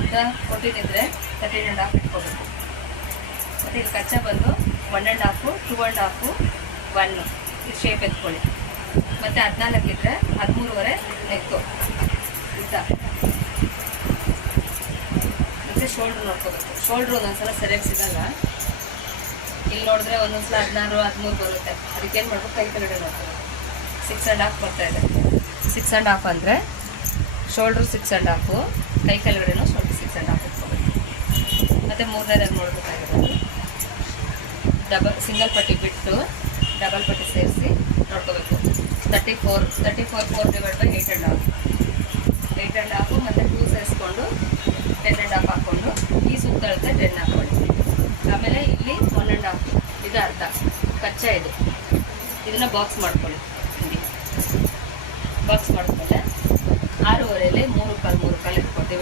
ಅಂತ ಕೊಟ್ಟಿದ್ದಿದ್ರೆ 13.5 ಇಟ್ಕೋಬೇಕು. ಮತ್ತು ಇಲ್ಲಿ ಕಚ್ಚಾ ಬಂದು 1.5, 2.5, 1 ಈ ಶೇಪ್ ಎತ್ಕೊಳ್ಳಿ. ಮತ್ತು 14 ಇದ್ದರೆ 13.5 ನೆಕ್ಕು ಉದ್ದ. ಮತ್ತು ಶೋಲ್ಡ್ರ್ ನೋಡ್ಕೋಬೇಕು. ಶೋಲ್ಡ್ರು ಒಂದೊಂದ್ಸಲ ಸರಿಯಾಗಿ ಸಿಗಲ್ಲ. ಇಲ್ಲಿ ನೋಡಿದ್ರೆ ಒಂದೊಂದ್ಸಲ 16, 13 ಬರುತ್ತೆ. ಅದಕ್ಕೇನು ಮಾಡಬೇಕು, ಕೈ ಕೆಳಗಡೆ ನೋಡ್ಕೋಬೇಕು. 6.5 ಬರ್ತಾಯಿದೆ. 6.5 ಅಂದರೆ ಶೋಲ್ಡ್ರು 6.5, ಕೈ ಕೆಳಗಡೆನೂ ಶೋಲ್ಡ್ರ್ 6.5 ಇಟ್ಕೋಬೇಕು. ಮತ್ತು ಮೂರನೇದಾಗಿ ನೋಡ್ಬೇಕಾಗಿರೋದು ಸಿಂಗಲ್ ಪಟ್ಟಿ ಬಿಟ್ಟು ಡಬಲ್ ಪಟ್ಟಿ ಸೇರಿಸಿ ನೋಡ್ಕೋಬೇಕು. 34, 4 ಡಿವೈಡ್ ಬೈ 8.5 ಮತ್ತು 2 ಸೇರಿಸ್ಕೊಂಡು 10.5 ಹಾಕ್ಕೊಂಡು ಈ ಸುತ್ತಳತೆ 10 ಹಾಕ್ಕೊಳ್ಳಿ. ಆಮೇಲೆ ಇಲ್ಲಿ 1.5 ಇದು ಅರ್ಧ ಕಚ್ಚಾ ಇದು. ಇದನ್ನು ಬಾಕ್ಸ್ ಮಾಡ್ಕೊಳ್ಳಿ. ಹಿಂಗೆ ಬಾಕ್ಸ್ ಮಾಡ್ಕೊಂಡೆ 6.5 3 ಕಾಲು ಇಟ್ಕೊಳ್ತೀವಿ.